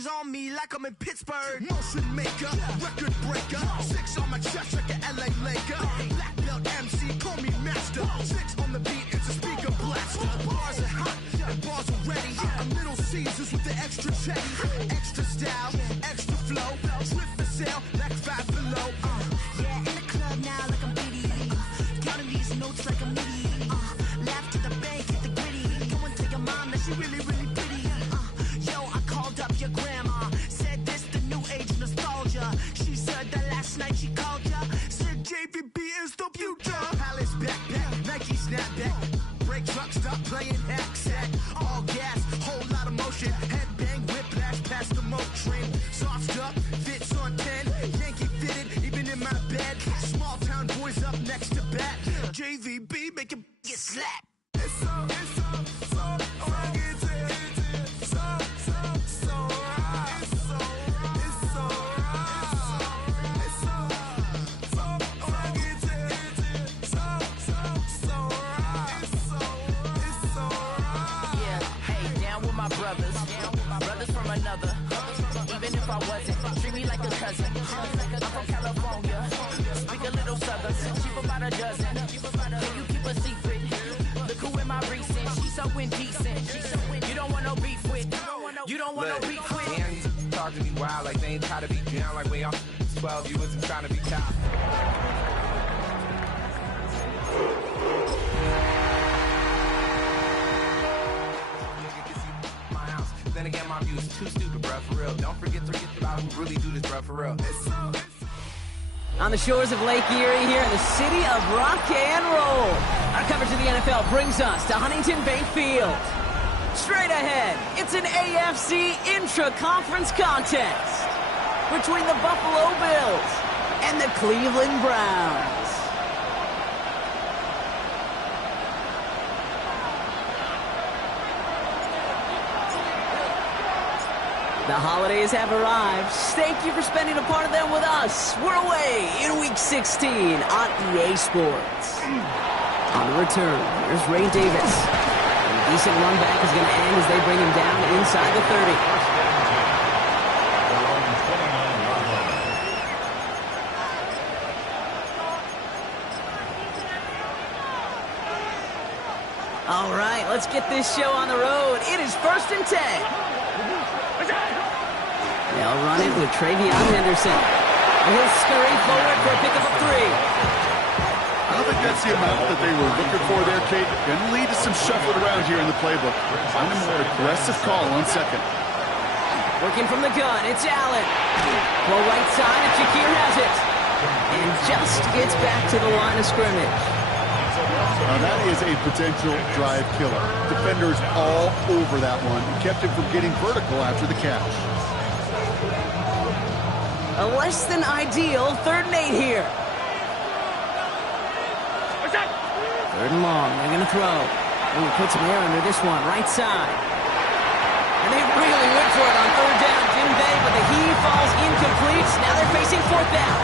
rings on me like I'm in Pittsburgh. Motion maker, record breaker. 6 on my chest like an LA Laker. Black belt MC, call me master. 6 on the beat, it's a speaker blaster. Bars are hot and bars are ready. A Little Caesars with the extra chetty. Extra style, extra flow. Drip for sale, like 5 below. Yeah, in the club now like I'm Diddy. Counting these notes like I'm Nitty. Laugh to the bank, hit the gritty. Go and tell your mom that she really, really pretty. Yo, I called up your grandma. Said this the new age nostalgia. She said that last night she called ya. Said JVB is the future. Palace backpack, Nike snapback. Break truck, stop playing hack sack. All gas, whole lot of motion. Headbang, whiplash, past the moat train. Soft up, fits on 10. Yankee fitted, even in my bed. Small town boys up next to bat. JVB, make it get slapped. It's so rugged. Brothers from another. Even if I wasn't, treat me like a cousin. I'm from California, speak a little southern. Cheap about a dozen. Can you keep a secret? Look who in my recent. She's so indecent. You don't want no beef with. You don't want no beef with. Hands talk to me wild like they ain't try to be down like when y'all 12 you wasn't trying to be top. Then again, my view is too stupid, bruh, for real. Don't forget about who really do this, bruh, for real. On the shores of Lake Erie here in the city of rock and roll. Our coverage of the NFL brings us to Huntington Bank Field. Straight ahead, it's an AFC intra-conference contest between the Buffalo Bills and the Cleveland Browns. The holidays have arrived. Thank you for spending a part of them with us. We're away in Week 16 on EA Sports. On the return, here's Ray Davis. And a decent run back is going to end as they bring him down inside the 30. All right, let's get this show on the road. It is 1st and 10. They'll run it with Travion Henderson. And he'll scurry forward for a pickup of 3. I don't think that's the amount that they were looking for there, Kate. Going to lead to some shuffling around here in the playbook. Find a more aggressive call on second. Working from the gun, it's Allen. Well, right side, and Shakir has it. And just gets back to the line of scrimmage. Now that is a potential drive killer. Defenders all over that one. Kept him from getting vertical after the catch. A less than ideal 3rd and 8 here. 3rd and long, they're going to throw. Ooh, put some air under this one, right side. And they really went for it on 3rd down, didn't they? But the heave falls incomplete. Now they're facing 4th down.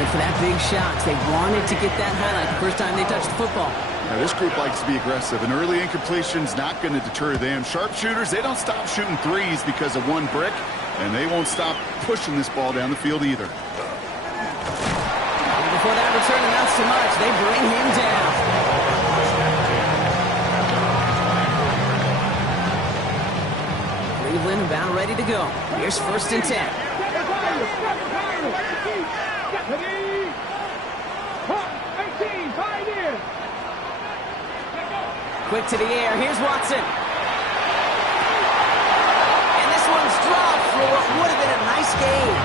Went for that big shot. They wanted to get that highlight the first time they touched the football. Now this group likes to be aggressive. An early incompletion's not going to deter them. Sharpshooters, they don't stop shooting threes because of one brick. And they won't stop pushing this ball down the field either. And before that return amounts to much, they bring him down. Cleveland about ready to go. Here's 1st and 10. Quick to the air. Here's Watson. Dropped for what would have been a nice game.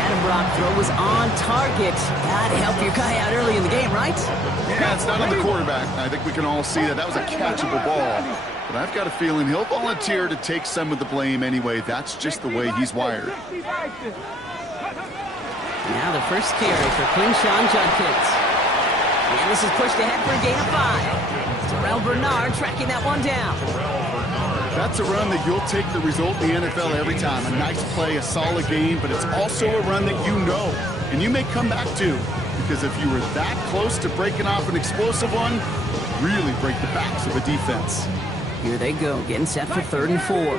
Adam Brock throw was on target. Gotta help your guy out early in the game, right? Yeah, it's not on the quarterback. I think we can all see that. That was a catchable ball. But I've got a feeling he'll volunteer to take some of the blame anyway. That's just the way he's wired. Now the first carry for Quinshawn Judkins. And this is pushed ahead for a gain of 5. Terrell Bernard tracking that one down. That's a run that you'll take the result in the NFL every time. A nice play, a solid game, but it's also a run that you know, and you may come back to, because if you were that close to breaking off an explosive one, really break the backs of a defense. Here they go, getting set for 3rd and 4.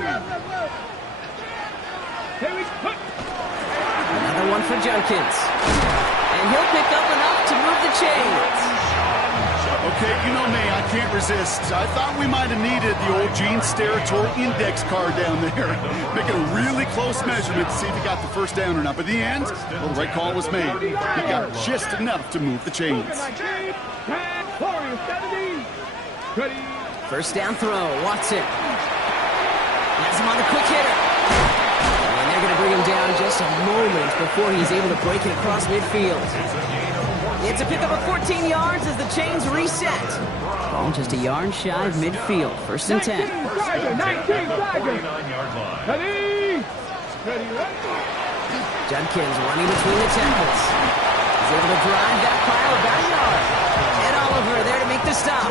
for Judkins. And he'll pick up enough to move the chains. Okay, you know me, I can't resist. I thought we might have needed the old Gene Steratore index card down there. Making a really close measurement to see if he got the first down or not. But in the end, well, the right call was made. He got just enough to move the chains. First down throw, Watson. Has him on the quick hitter. And they're going to bring him down just a moment before he's able to break it across midfield. It's a pickup of 14 yards as the chains reset. Ball just a yard shy of midfield. First and 10. 19 Tiger. Ready. Judkins running between the tackles. He's able to drive that pile about a yard. Ed Oliver there to make the stop.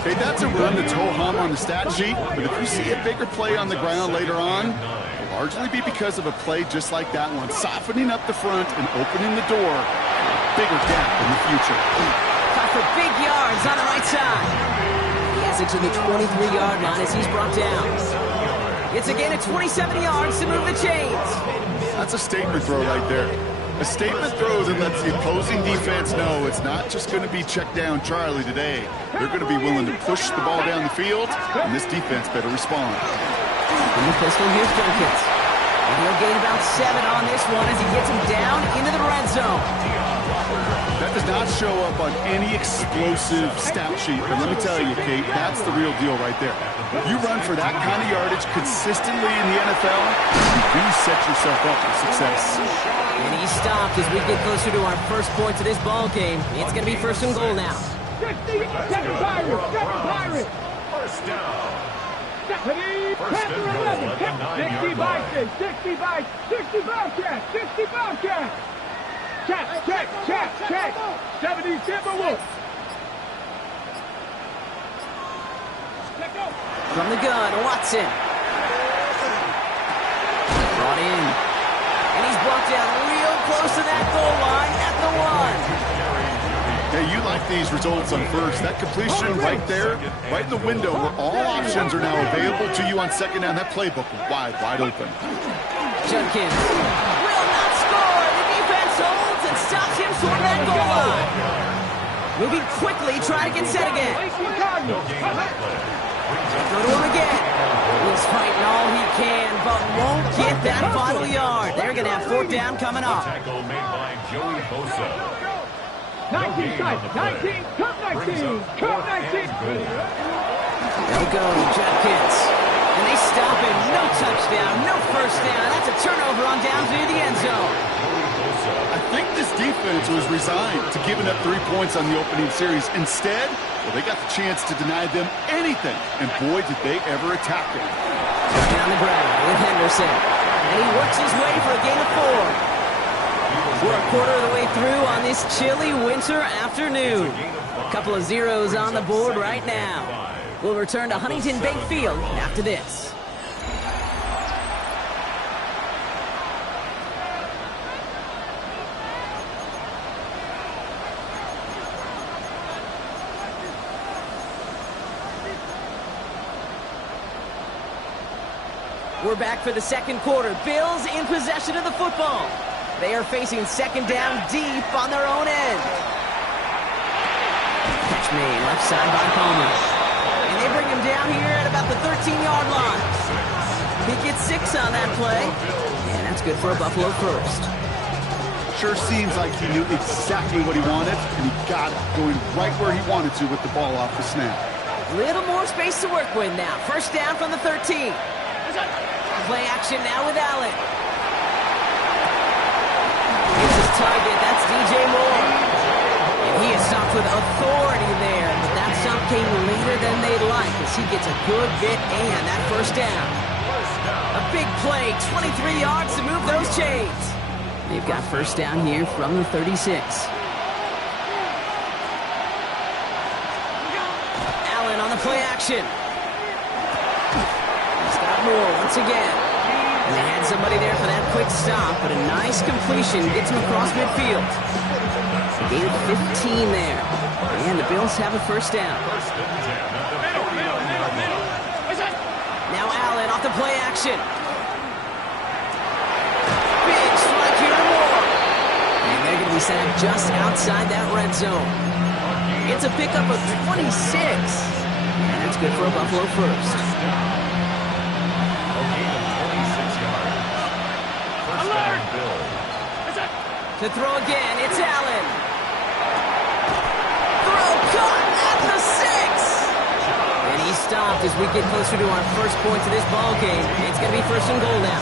Hey, that's a run that's ho-hum on the stat sheet, but if you see a bigger play on the ground later on, it'll largely be because of a play just like that one, softening up the front and opening the door. Bigger gap in the future. Caught for big yards on the right side. He has it to the 23-yard line as he's brought down. It's a gain of 27 yards to move the chains. That's a statement throw right there. A statement throw that lets the opposing defense know it's not just going to be check down Charlie today. They're going to be willing to push the ball down the field, and this defense better respond. In the pistol, here's Judkins. And he'll gain about 7 on this one as he gets him down into the red zone. That does not show up on any explosive stat sheet, but let me tell you, Kate, that's the real deal right there. You run for that kind of yardage consistently in the NFL, you do set yourself up for success. And he's stopped as we get closer to our first points of this ball game. It's going to be first and goal now. 60 Pirates. First down. Ready. Panther 11. 60 Bobcats. 60 Bobcats. Check. 70 Timberwolves. From the gun, Watson. Brought in. And he's brought down real close to that goal line at the 1. Hey, you like these results on first. That completion right there, right in the window where all options are now available to you on second down. That playbook wide open. Judkins will not score. The defense holds and stops him short of that goal line. Moving quickly, trying to get set again. Go to him again. He's fighting all he can, but won't get that final yard. They're going to have fourth down coming up. Tackle made by Joey Bosa. 19 tight. 19. Come 19. They'll go, Judkins. And they stop him. No touchdown, no first down. That's a turnover on downs near the end zone. I think this defense was resigned to giving up 3 points on the opening series. Instead, well, they got the chance to deny them anything. And boy, did they ever attack it. Second on the ground with Henderson. And he works his way for a gain of 4. We're a quarter of the way through on this chilly winter afternoon. A couple of zeros on the board right now. We'll return to Huntington Bank Field after this. We're back for the second quarter. Bills in possession of the football. They are facing second down deep on their own end. Catch made left side by Palmer. And they bring him down here at about the 13-yard line. He gets 6 on that play. And that's good for a Buffalo first. Sure seems like he knew exactly what he wanted, and he got it, going right where he wanted to with the ball off the snap. Little more space to work with now. First down from the 13. Play action now with Allen. It's his target. That's DJ Moore. And he is stopped with authority there. But that stop came later than they'd like as he gets a good bit and that first down. A big play, 23 yards to move those chains. They've got first down here from the 36. Allen on the play action. He's got Moore once again. And they had somebody there for that quick stop, but a nice completion gets him across midfield. A gain of 15 there. And the Bills have a first down. Now Allen off the play action. Big strike here to set up just outside that red zone. It's a pickup of 26. And that's good for a Buffalo first. A gain of 26 yards. First down, Bills. To throw again, it's Allen. Throw caught at the 6. And he's stopped as we get closer to our first points of this ball game. It's going to be first and goal now.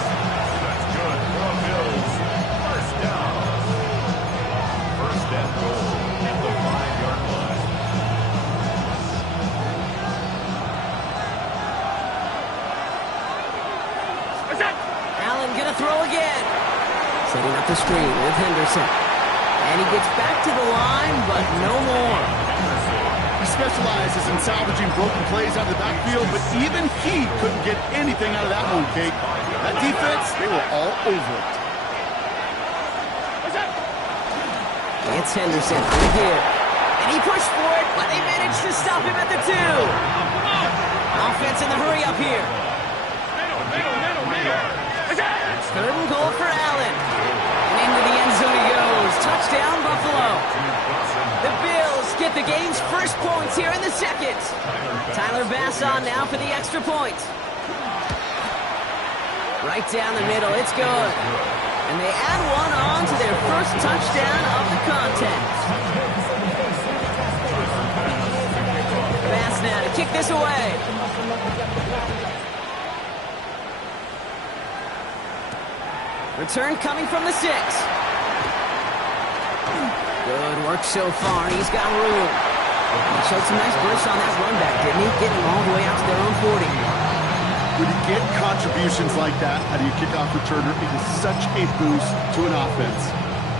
That's good for the Bills. First down. First and goal at the 5-yard line. Allen gonna throw again. Setting up the screen with Henderson. And he gets back to the line, but no more. He specializes in salvaging broken plays out of the backfield, but even he couldn't get anything out of that one, Kate. That defense, they were all over it. It's Henderson from here. And he pushed for it, but they managed to stop him at the 2. Offense in the hurry up here. Third and goal for Allen. And into the end zone he goes. Touchdown, Buffalo. The Bills get the game's first points here in the second. Tyler Bass on now for the extra point. Right down the middle, it's good. And they add one on to their first touchdown of the contest. Bass now to kick this away. Return coming from the 6. Good work so far. He's got room. He showed some nice bursts on that run back, didn't he? Getting all the way out to their own 40. When you get contributions like that out of your kickoff returner, it is such a boost to an offense.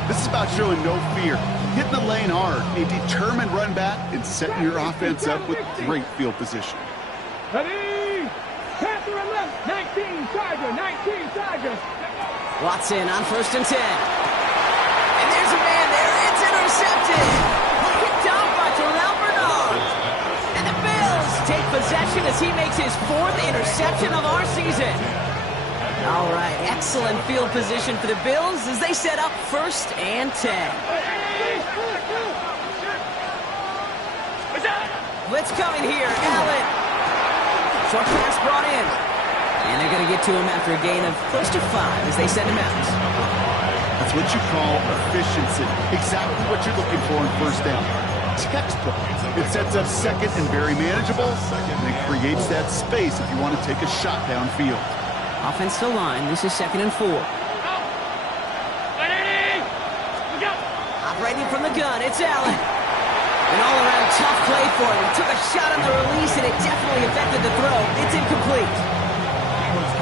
This is about showing no fear, hitting the lane hard, a determined run back, and setting your offense up with great field position. Ready? Panther 11, 19, Charger, 19, Charger. Watson on first and 10. And there's a man there. It's intercepted. Picked off by Terrell Bernard. And the Bills take possession as he makes his 4th interception of our season. All right, excellent field position for the Bills as they set up first and 10. Blitz coming here. Allen. Short pass brought in. And they're going to get to him after a gain of close to 5 as they send him out. That's what you call efficiency. Exactly what you're looking for in first down. Textbook. It sets up second and very manageable, and it creates that space if you want to take a shot downfield. Offense to line. This is 2nd and 4. Operating from the gun, it's Allen. An all-around tough play for him. He took a shot on the release, and it definitely affected the throw. It's incomplete.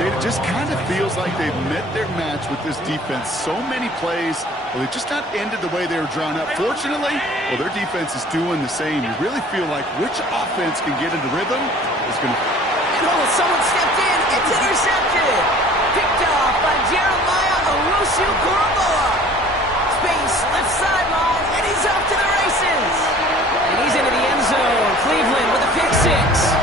It just kind of feels like they've met their match with this defense. So many plays, well, they just not ended the way they were drawn up. Fortunately, well, their defense is doing the same. You really feel like which offense can get into rhythm is going to... And someone stepped in. It's intercepted. Picked off by Jeremiah Owusu-Koramoah. Space, left sideline, and he's off to the races. And he's into the end zone. Cleveland with a pick 6.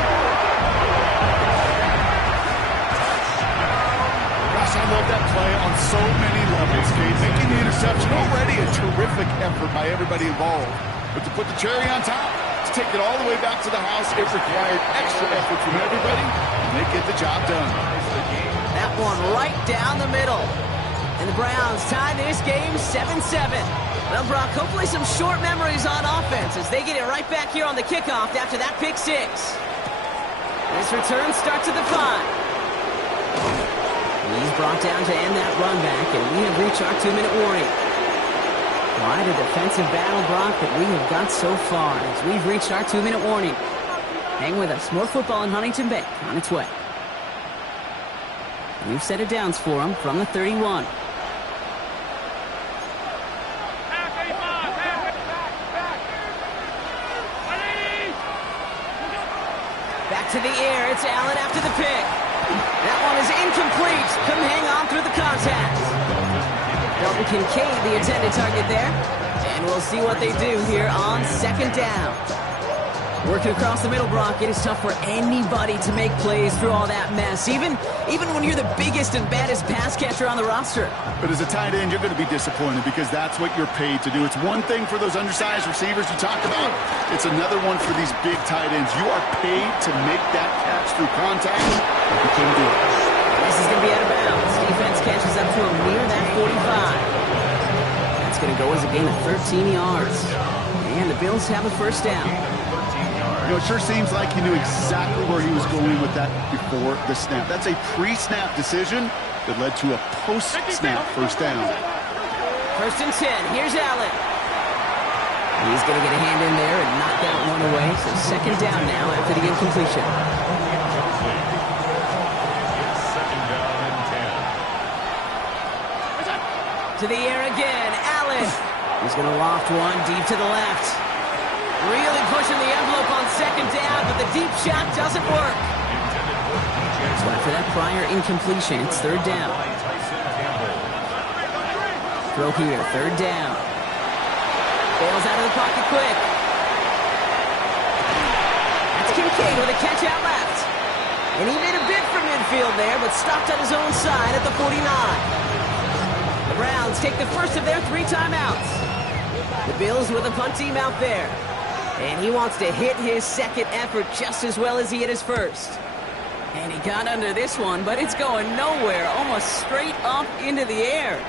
I love that play on so many levels, Kate. Making the interception already a terrific effort by everybody involved. But to put the cherry on top, to take it all the way back to the house, it required extra effort from everybody, and they get the job done. That one right down the middle. And the Browns tie this game 7-7. Well, Brock, hopefully some short memories on offense as they get it right back here on the kickoff after that pick 6. This return starts at the 5. He's brought down to end that run back, and we have reached our 2-minute warning. Quite a defensive battle, Brock, that we have got so far as we've reached our 2-minute warning. Hang with us. More football in Huntington Bank on its way. We've set it downs for him from the 31. Back to the air. It's Allen after the pick. That one is incomplete. Couldn't hang on through the contact. Dalton Kincaid, the intended target there. And we'll see what they do here on 2nd down. Working across the middle, Brock, it is tough for anybody to make plays through all that mess, even when you're the biggest and baddest pass catcher on the roster. But as a tight end, you're going to be disappointed because that's what you're paid to do. It's one thing for those undersized receivers you talk about. It's another one for these big tight ends. You are paid to make that catch through contact. You couldn't do it. This is going to be out of bounds. Defense catches up to him near that 45. That's going to go as a gain of 13 yards. And the Bills have a first down. You know, it sure seems like he knew exactly where he was going with that before the snap. That's a pre-snap decision that led to a post-snap first down. First and 10. Here's Allen. He's going to get a hand in there and knock that one away. So second down now after the incompletion. Second down and 10. To the air again. Allen. He's going to loft one deep to the left. Really pushing the envelope on second down, but the deep shot doesn't work. So after that prior incompletion, it's third down. Throw here, third down. Bails out of the pocket quick. That's Kincaid with a catch out left. And he made a bid for midfield there, but stopped on his own side at the 49. The Browns take the first of their 3 timeouts. The Bills with a punt team out there. And he wants to hit his second effort just as well as he hit his first. And he got under this one, but it's going nowhere, almost straight up into the air.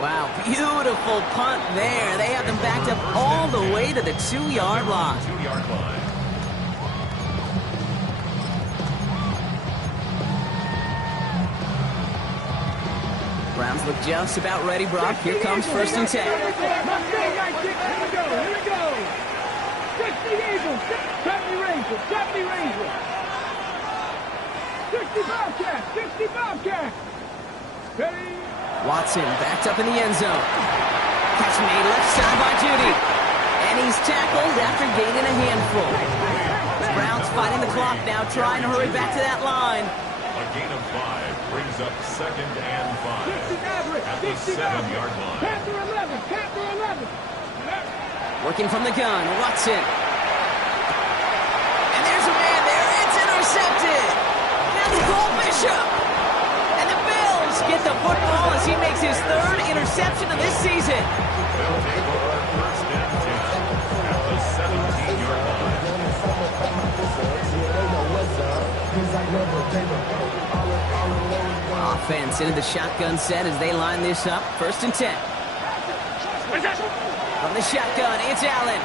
Wow, beautiful punt there. They have them backed up all the way to the 2-yard line. 2-yard line. Browns look just about ready, Brock. Here comes first and 10. Here we go. 60 Eagles, 70 Rangers, 70 Rangers. 60 Bobcats, 60 Bobcats. Ready? Watson backed up in the end zone. Catch made left side by Judy. And he's tackled after gaining a handful. Browns fighting the clock now, trying to hurry back to that line. A gain of 5 brings up second and 5 at the 7-yard line. Panther 11, Panther 11. Working from the gun, Watson. And there's a man there. It's intercepted. That's Cole Bishop. And the Bills get the football as he makes his 3rd interception of this season. They'll take over first and 10 at the 17-yard line. Offense into the shotgun set as they line this up. First and 10. From the shotgun, it's Allen.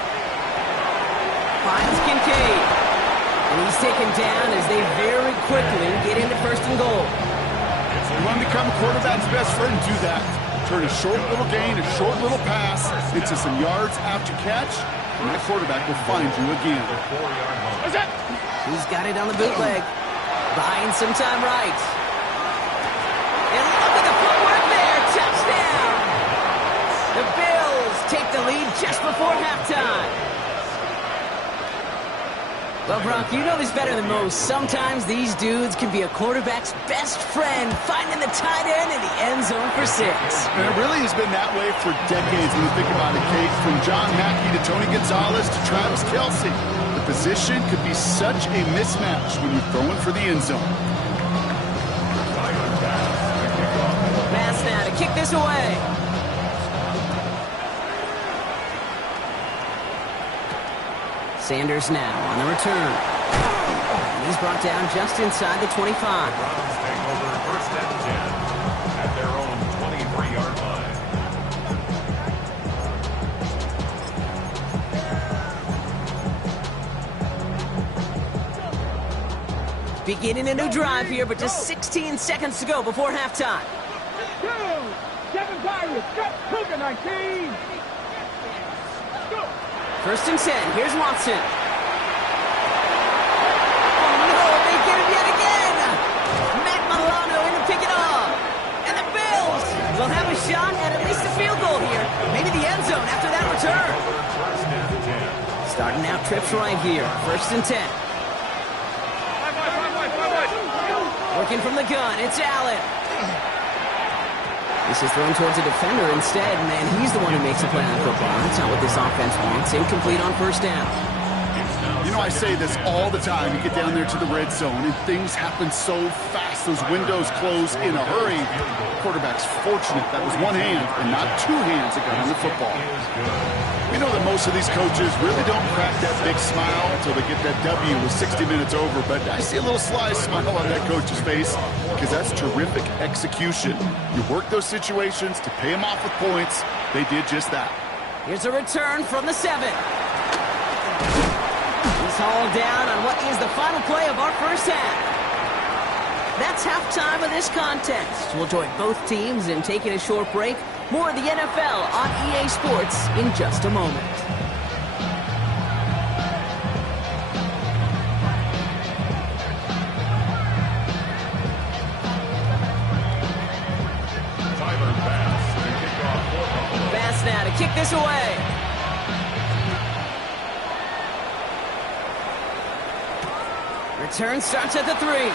Finds Kincaid. And he's taken down as they very quickly get into first and goal. You want to become a quarterback's best friend, do that. Turn a short little gain, a short little pass into some yards after catch, and that quarterback will find you again. He's got it on the bootleg. Buying some time right. And look at the footwork there. Touchdown. The Bills take the lead just before halftime. Well, Brock, you know this better than most. Sometimes these dudes can be a quarterback's best friend, finding the tight end in the end zone for 6. And it really has been that way for decades when you think about it, Kate. From John Mackey to Tony Gonzalez to Travis Kelce. The position could be such a mismatch when you're throwing for the end zone. Pass now to kick this away. Sanders now on the return. And he's brought down just inside the 25. Browns take over first and 10 at their own 23-yard line. Beginning a new drive here, but just 16 seconds to go before halftime. 7 Pirates, Cougar 19. First and 10, here's Watson. Oh no, they get him yet again! Matt Milano in to pick it off. And the Bills will have a shot at least a field goal here. Maybe the end zone after that return. Starting out trips right here, first and 10. Working from the gun, it's Allen. This is thrown towards a defender instead, and he's the one who makes a play on football. That's not what this offense wants. Incomplete on first down. You know, I say this all the time. You get down there to the red zone, and things happen so fast. Those windows close in a hurry. The quarterback's fortunate that was one hand and not two hands that got on the football. We know that most of these coaches really don't crack that big smile until they get that W with 60 minutes over, but I see a little sly smile on that coach's face because that's terrific execution. You work those situations to pay them off with points. They did just that. Here's a return from the 7. He's hauled down on what is the final play of our first half. That's halftime of this contest. We'll join both teams in taking a short break. More of the NFL on EA Sports in just a moment. Bass now to kick this away. Return starts at the 3.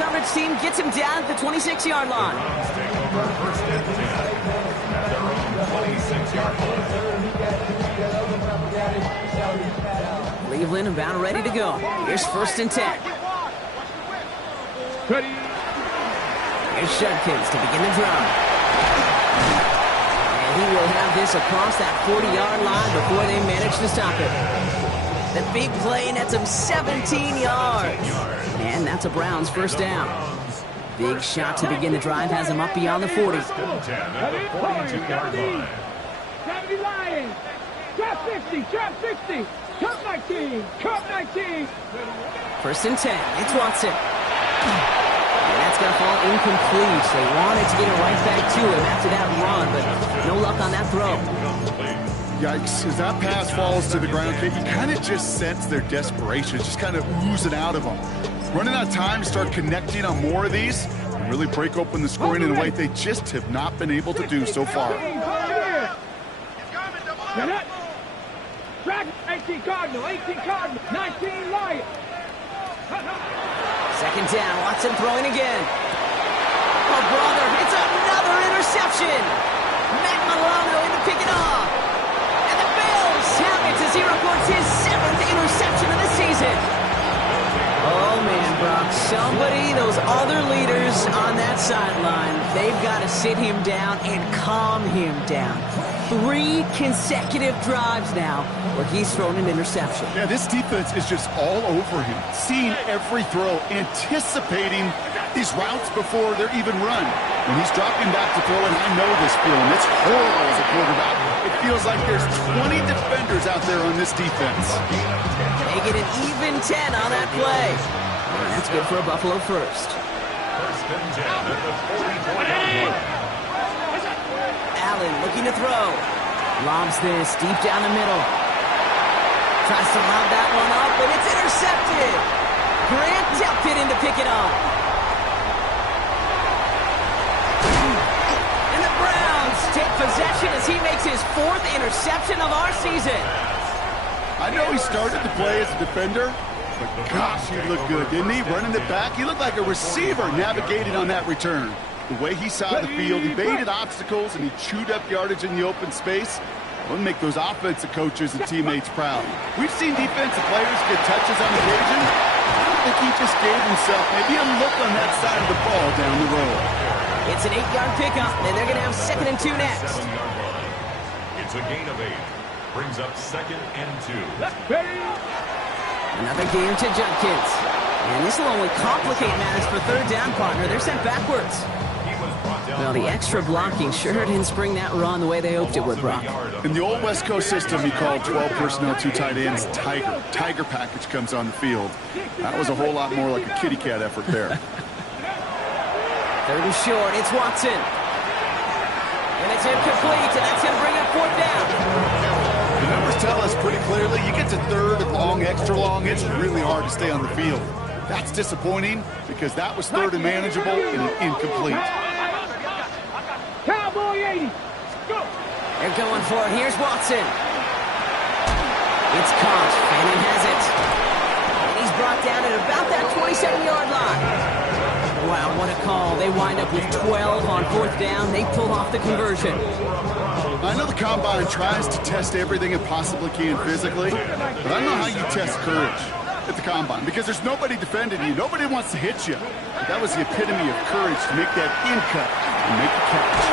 Coverage team gets him down at the 26-yard line. First and 10 at their own 26-yard line. Cleveland about ready to go. Here's first and 10. Here's Judkins to begin the drive. And he will have this across that 40-yard line before they manage to stop it. The big play nets him 17 yards. And that's a Browns first down. Big shot to begin the drive has him up beyond the 40. At the 42-yard line. 70 Lions. Drop 50. Drop 60. Cut 19. Cut 19. First and 10. It's Watson. And that's going to fall incomplete. They wanted to get it right back to him after that run, but no luck on that throw. Yikes. As that pass falls to the ground, you kind of just sense their desperation. It's just kind of oozing out of them. Running out of time to start connecting on more of these and really break open the scoring in a way they just have not been able to do so far. 18 Cardinal, 18 Cardinal, 19 Lions. Second down, Watson throwing again. Oh, brother, it's another interception. Matt Milano in to pick it off. And the Bills have it as he reports his 7th interception of the season. Oh, man, Brock, somebody, those other leaders on that sideline, they've got to sit him down and calm him down. 3 consecutive drives now where he's thrown an interception. Yeah, this defense is just all over him, seeing every throw, anticipating these routes before they're even run. When he's dropping back to throw, and I know this feeling, it's horrible as a quarterback. It feels like there's 20 defenders out there on this defense. They get an even 10 on that play. And that's good for a Buffalo first. First and 10 at the 40-yard line. Allen looking to throw. Lobs this deep down the middle. Tries to lob that one up, but it's intercepted. Grant tapped it in to pick it up. And the Browns take possession as he makes his 4th interception of our season. I know he started the play as a defender, but gosh, he looked good, didn't he? Running it back, he looked like a receiver navigating on that return. The way he saw the field, he baited obstacles, and he chewed up yardage in the open space. We'll make those offensive coaches and teammates proud. We've seen defensive players get touches on occasion. I don't think he just gave himself maybe a look on that side of the ball down the road. It's an 8-yard pickup, and they're going to have 2nd and 2 next. 7-yard line. It's a gain of 8. Brings up 2nd and 2. Another game to Judkins. And this will only complicate matters for third down, partner. They're sent backwards. Well, the extra blocking sure didn't spring that run the way they hoped it would, Brock. In the old West Coast system, you call 12 personnel, 2 tight ends, Tiger. Tiger package comes on the field. That was a whole lot more like a kitty cat effort there. 3rd and short, it's Watson. And it's incomplete, and that's going to bring up 4th down. The numbers tell us pretty clearly, you get to 3rd and long, extra long, it's really hard to stay on the field. That's disappointing because that was 3rd and manageable and an incomplete. Cowboy 80. Go. They're going for it. Here's Watson. It's caught. Fanning has it. And he's brought down at about that 27-yard line. Wow, what a call. They wind up with 12 on 4th down. They pull off the conversion. I know the Combine tries to test everything it possibly can physically, but I don't know how you test courage at the Combine, because there's nobody defending you. Nobody wants to hit you. But that was the epitome of courage to make that in cut and make the catch.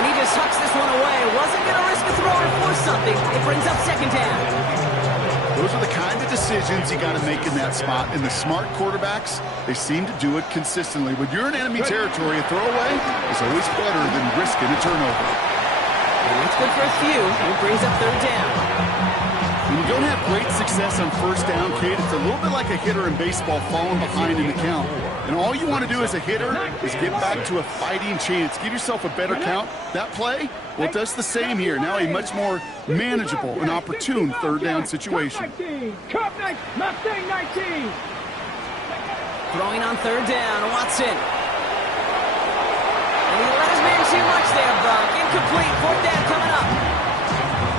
And he just hucks this one away. Wasn't going to risk a throw or force something. It brings up 2nd down. Those are the kind of decisions you got to make in that spot. And the smart quarterbacks, they seem to do it consistently. When you're in enemy territory, a throwaway is always better than risking a turnover. And that's good for a few. It brings up 3rd down. When you don't have great success on 1st down, Kate, it's a little bit like a hitter in baseball falling behind in the count. And all you want to do as a hitter is get back to a fighting chance. Give yourself a better count. That play, well, it does the same here. Now a much more manageable and opportune 3rd down situation. Mustang 19. Throwing on 3rd down, Watson. And he let his man too much there, Brock. Incomplete, 4th down coming up.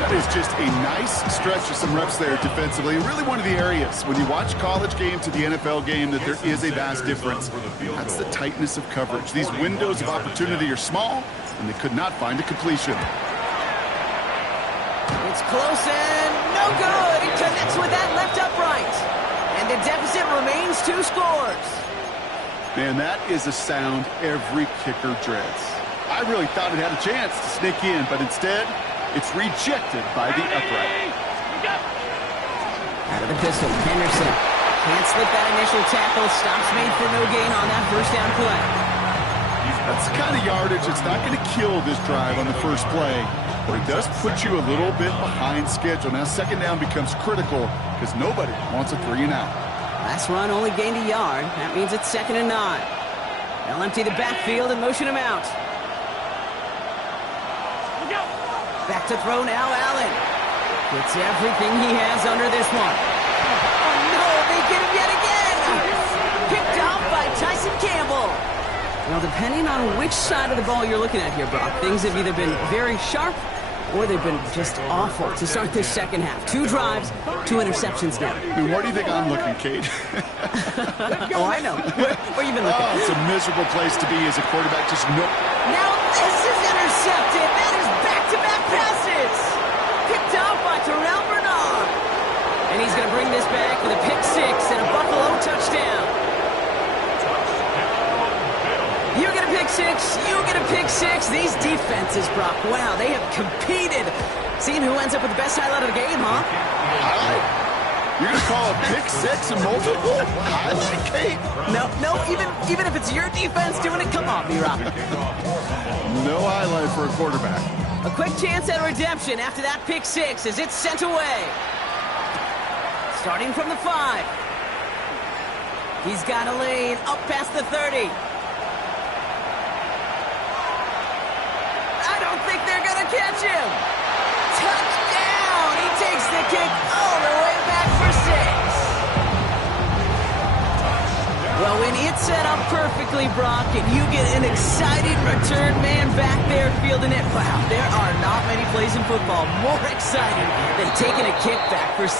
That is just a nice stretch of some reps there defensively. Really one of the areas when you watch college game to the NFL game that there is a vast difference. That's the tightness of coverage. These windows of opportunity are small, and they could not find a completion. It's close and no good. It connects with that left upright. And the deficit remains 2 scores. Man, that is a sound every kicker dreads. I really thought it had a chance to sneak in, but instead, it's rejected by the upright. Out of the pistol, Henderson. Can't slip that initial tackle. Stops made for no gain on that 1st down play. That's the kind of yardage that's not going to kill this drive on the first play, but it does put you a little bit behind schedule. Now 2nd down becomes critical because nobody wants a 3 and out. Last run only gained a yard. That means it's 2nd and 9. They'll empty the backfield and motion him out. Back to throw now, Allen. Gets everything he has under this one. Oh, no, they get him yet again. Picked off by Tyson Campbell. Well, depending on which side of the ball you're looking at here, Brock, things have either been very sharp or they've been just awful to start this 2nd half. 2 drives, 2 interceptions now. I mean, where do you think I'm looking, Kate? Oh, I know. Where you been looking? Oh, it's a miserable place to be as a quarterback. Just no. Now this is intercepted. That is back-to-back passes. Picked off by Terrell Bernard. And he's going to bring this back with a pick 6 and a Buffalo touchdown. You get a pick 6, you get a pick 6. These defenses, Brock, wow, they have competed. Seeing who ends up with the best highlight of the game, huh? Highlight? You're going to call a pick 6 and multiple? Highlight, Kate? No, even if it's your defense doing it, come on, B-Rock. No highlight for a quarterback. A quick chance at redemption after that pick 6 as it's sent away. Starting from the 5. He's got a lane up past the 30. I don't think they're going to catch him. Touchdown! He takes the kick all the way back for 6. Well, when it's set up perfectly, Brock, and you get an exciting return man back there fielding it, wow, there are not many plays in football more exciting than taking a kick back for 6.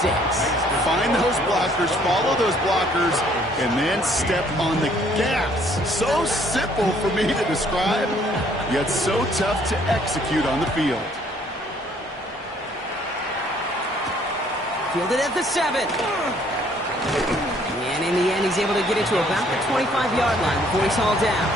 Find those blockers, follow those blockers, and then step on the gas. So simple for me to describe, yet so tough to execute on the field. Fielded at the 7. And in the end, he's able to get it to about the 25-yard line before he's hauled down.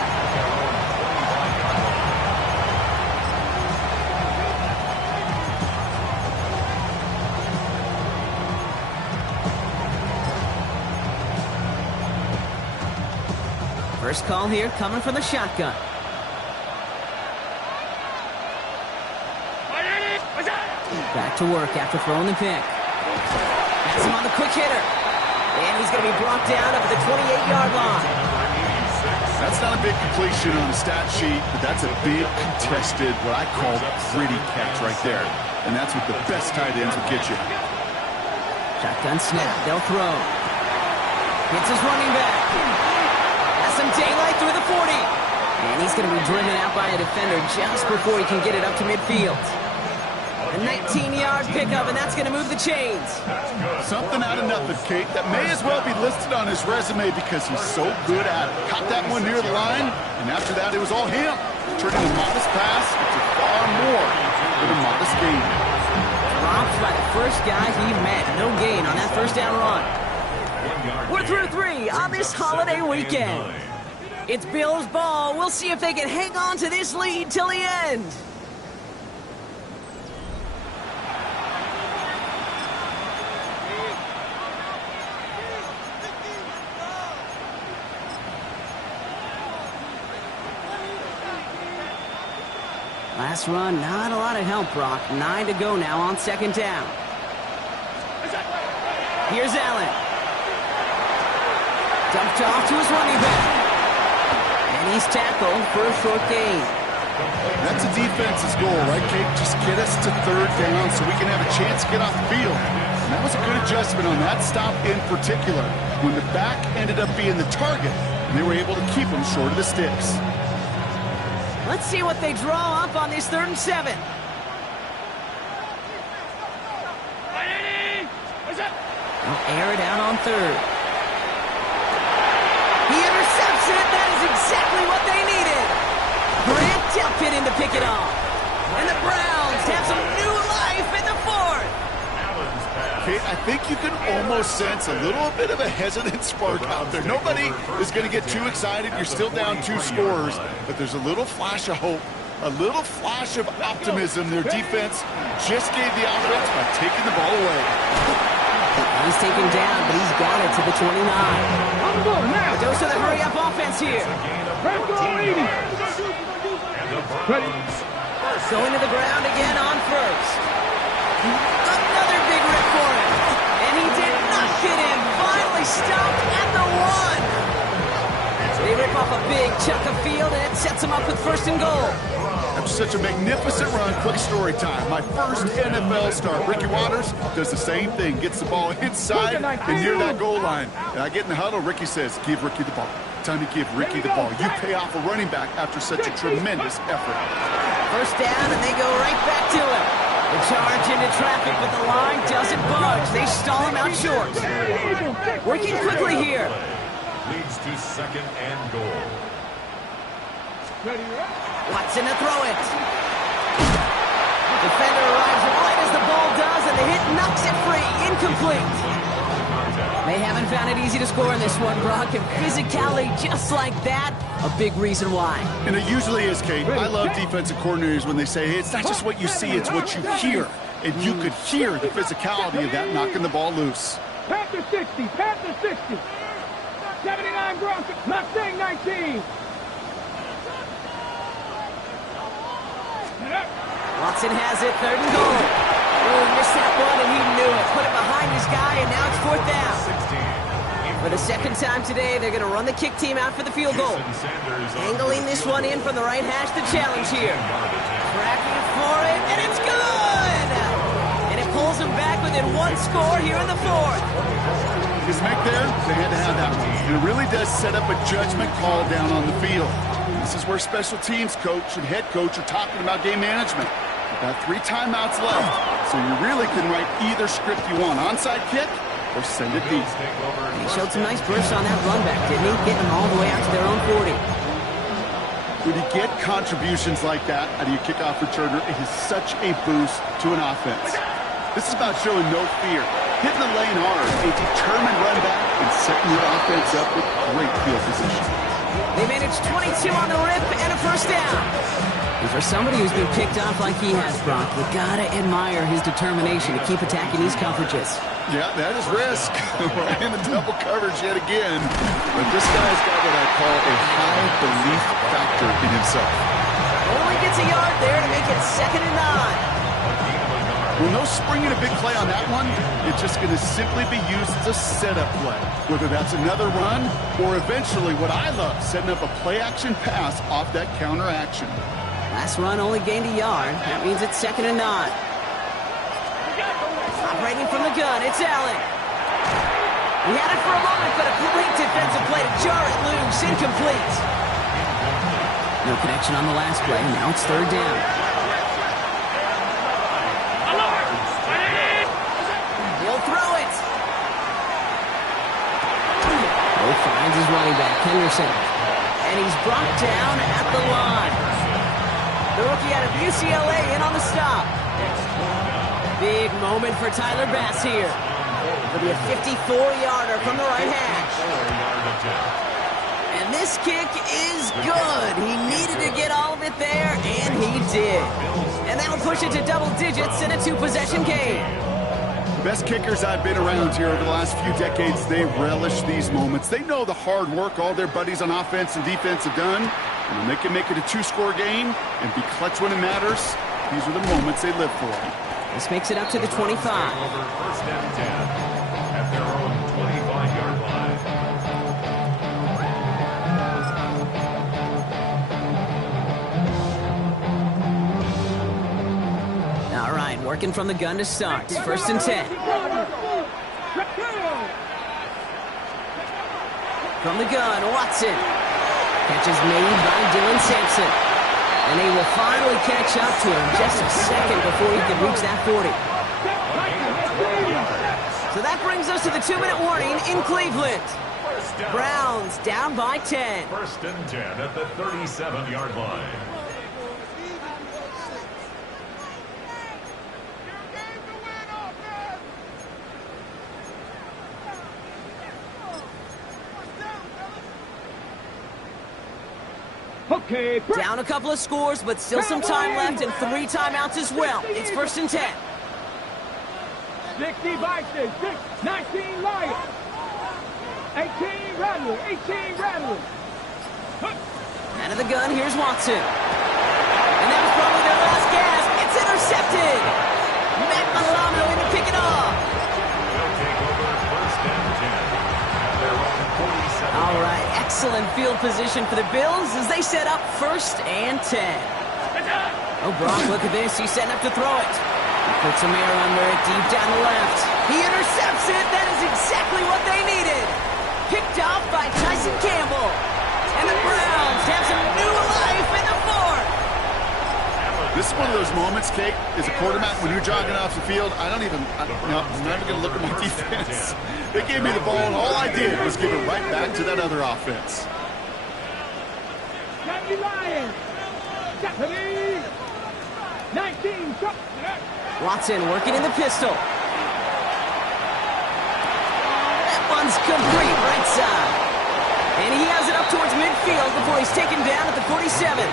First call here coming from the shotgun. Back to work after throwing the pick. That's him on the quick hitter. And he's going to be brought down up at the 28-yard line. That's not a big completion on the stat sheet, but that's a big contested, what I call gritty catch right there. And that's what the best tight ends will get you. Shotgun snap. They'll throw. Hits his running back. Has some daylight through the 40. And he's going to be driven out by a defender just before he can get it up to midfield. A 19-yard pickup, and that's going to move the chains. Something out of nothing, Kate. That may as well be listed on his resume because he's so good at it. Caught that one near the line, and after that, it was all him. Turning a modest pass into far more than a modest gain. Dropped by the first guy he met. No gain on that first down run. We're through 3 on this holiday weekend. It's Bills ball. We'll see if they can hang on to this lead till the end. Last run, not a lot of help, Brock. 9 to go now on second down. Here's Allen. Dumped off to his running back. And he's tackled for a short gain. That's a defense's goal, right, Kate? Just get us to third down so we can have a chance to get off the field. And that was a good adjustment on that stop in particular, when the back ended up being the target, and they were able to keep him short of the sticks. Let's see what they draw up on this 3rd and 7. They'll air it out on 3rd. He intercepts it. That is exactly what they needed. Grant Delpit in to pick it off. And the Browns have some new life in the 4th. Kate, I think you can almost sense a little bit of a hesitant spark out there. Nobody is going to get too excited. You're still down 2 scores, but there's a little flash of hope, a little flash of optimism. Their defense just gave the offense by taking the ball away. He's taken down, but he's got it to the 29. On the ball now. A dose of the hurry-up offense here. Franco Reedy. Ready. Going to the ground again on 1st. Another big rip for him. And he did not get in. Finally stopped at the 1. They rip off a big chunk of field, and it sets him up with 1st and goal. After such a magnificent run, quick story time. My first NFL start, Ricky Watters, does the same thing. Gets the ball inside and near that goal line. And I get in the huddle, Ricky says, give Ricky the ball. Time to give Ricky the ball. You pay off a running back after such a tremendous effort. 1st down, and they go right back to him. The charge into traffic, but the line doesn't budge. They stall him out short. Working quickly here. Leads to 2nd and goal. Watson to throw it. Defender arrives right as the ball does, and the hit knocks it free. Incomplete. They haven't found it easy to score in this one, Brock, and physicality just like that, a big reason why. And it usually is, Kate. I love defensive coordinators when they say, hey, it's not just what you see, it's what you hear. And you could hear the physicality of that knocking the ball loose. Panther 60, Panther 60. 79 Broncos, Mustang 19. Watson has it, 3rd and goal. Oh, missed that one, and he knew it. Put it behind his guy, and now it's 4th down. For the 2nd time today, they're going to run the kick team out for the field goal. Angling this one in from the right hash, the challenge here. Tracking for it, and it's good! And it pulls them back within 1 score here in the 4th. His make there, they had to have that one. And it really does set up a judgment call down on the field. This is where special teams coach and head coach are talking about game management. About 3 timeouts left, so you really can write either script you want. Onside kick or send it deep. He showed some nice bursts on that run back, didn't he? Getting them all the way out to their own 40. When you get contributions like that out of your kickoff returner, it is such a boost to an offense. This is about showing no fear, hitting the lane hard, a determined run back, and setting your offense up with great field position. They managed 22 on the rip and a 1st down. And for somebody who's been picked off like he has, Brock, you gotta admire his determination to keep attacking these coverages. Yeah, that is risk. We're in the double coverage yet again. But this guy's got what I call a high belief factor in himself. Only gets a yard there to make it 2nd and 9. Well, no springing a big play on that one. It's just going to simply be used as a setup play. Whether that's another run or eventually what I love, setting up a play-action pass off that counter action. Last run only gained a yard. That means it's 2nd and 9. Operating from the gun, it's Allen. He had it for a moment, but a great defensive play to jar it loose. Incomplete. No connection on the last play. Now it's 3rd down. running back, Henderson. And he's brought down at the line. The rookie out of UCLA in on the stop. Big moment for Tyler Bass here. It'll be a 54-yarder from the right hash. And this kick is good. He needed to get all of it there, and he did. And that'll push it to double digits in a 2-possession game. Best kickers I've been around here over the last few decades, they relish these moments. They know the hard work all their buddies on offense and defense have done. And when they can make it a 2-score game and be clutch when it matters, these are the moments they live for. This makes it up to the 25. First and 10 at their own 25-yard line. All right, working from the gun to start. First and 10. From the gun, Watson. Catch is made by Dylan Sampson. And he will finally catch up to him just a second before he can reach that 40. So that brings us to the 2-minute warning in Cleveland. Browns down by 10. First and 10 at the 37-yard line. Okay, Down a couple of scores, but still some time left and 3 timeouts as well. It's first and 10. 60 Vikings, 19 Lions, 18 Rattlers, 18 Rattlers. Out of the gun, here's Watson. And that was probably their last gasp. It's intercepted. Matt Milano in to pick it off. They'll take over first and 10 at their own 47. All right, excellent field position for the Bills as they set up first and 10. Oh, Brock, look at this. He's setting up to throw it. He puts a mirror under it deep down the left. He intercepts it. That is exactly what they needed. Picked off by Tyson Campbell. And the Browns have some new life in the fourth. This is one of those moments, Kate, as a quarterback, when you're jogging off the field, I'm not even going to look at my defense. They gave me the ball, and all I did was give it right back to that other offense. Deputy Lions, Deputy 19. Watson working in the pistol. That one's complete right side. And he has it up towards midfield before he's taken down at the 47.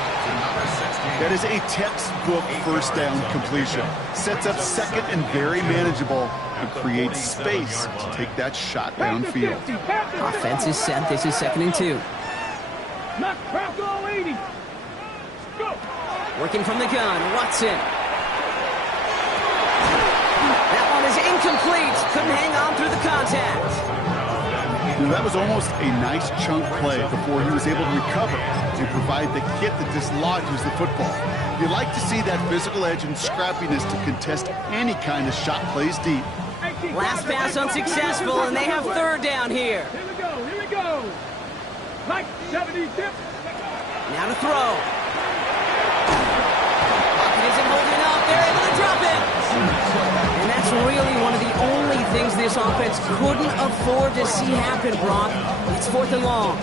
That is a textbook first down completion. Sets up second and very manageable and creates space to take that shot downfield. Offense is set. This is second and 2. Knock Bronco 80. Go. Working from the gun, Watson. That one is incomplete. Couldn't hang on through the contact. That was almost a nice chunk play before he was able to recover and provide the hit that dislodges the football. You like to see that physical edge and scrappiness to contest any kind of shot plays deep. Last pass unsuccessful, and they have third down here. Here we go. Like 70 tip. Now to throw. Pocket isn't holding up. They're able to drop it. And that's really one of the only things this offense couldn't afford to see happen, Brock. It's fourth and long.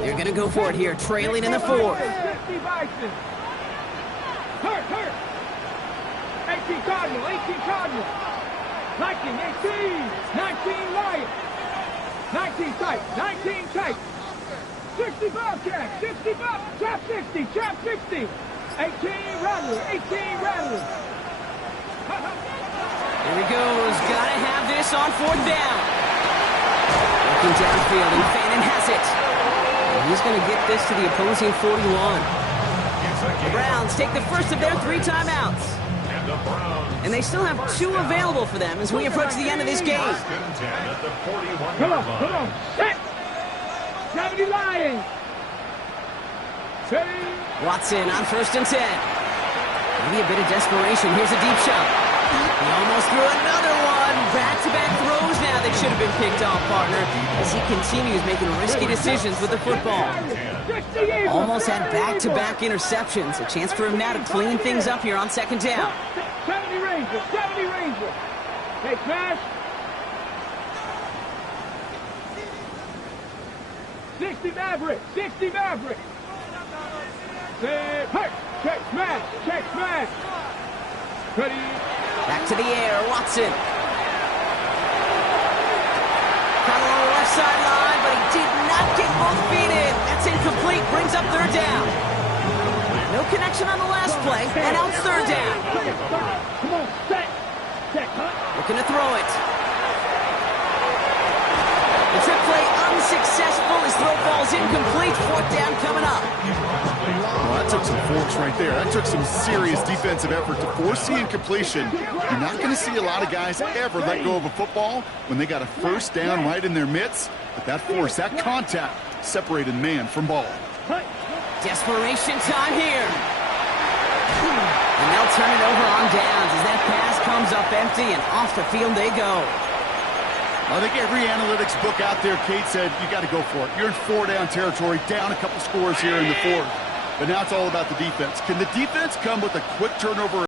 They're going to go for it here, trailing in the fourth. 50 Bison. Hurt. 18 Cardinal. 19 Lions. 19 tight. 60 Bobcat, 60 Bob, trap 60. 18 Rattler. Here he goes, gotta have this on fourth down. Looking downfield, and Fannin has it. And he's gonna get this to the opposing 41. The Browns take the first of their 3 timeouts. And they still have 2 available for them as we approach the end of this game. Come on. Set. 70 Lions. Watson on first and 10. Maybe a bit of desperation. Here's a deep shot. He almost threw another one. Back-to-back throws now that should have been picked off, partner, as he continues making risky decisions with the football. Almost had back-to-back interceptions. A chance for him now to clean things up here on second down. 70 Ranger. 70 Ranger. Hey, smash. 60 Maverick. 60 Maverick. Say, hey, check smash. Check smash. Ready. Back to the air, Watson. Got along the left sideline, but he did not get both feet in. That's incomplete, brings up third down. No connection on the last play, and now it's third down. Come on, set. Check, huh? Looking to throw it. The trick play unsuccessful. His throw falls incomplete. Fourth down coming up. Well, that took some force right there. That took some serious defensive effort to force the incompletion. You're not going to see a lot of guys ever let go of a football when they got a first down right in their midst. But that force, that contact, separated man from ball. Desperation time here. And they'll turn it over on downs as that pass comes up empty and off the field they go. I think every analytics book out there, Kate, said you got to go for it. You're in four-down territory, down a couple scores here in the fourth. But now it's all about the defense. Can the defense come with a quick turnover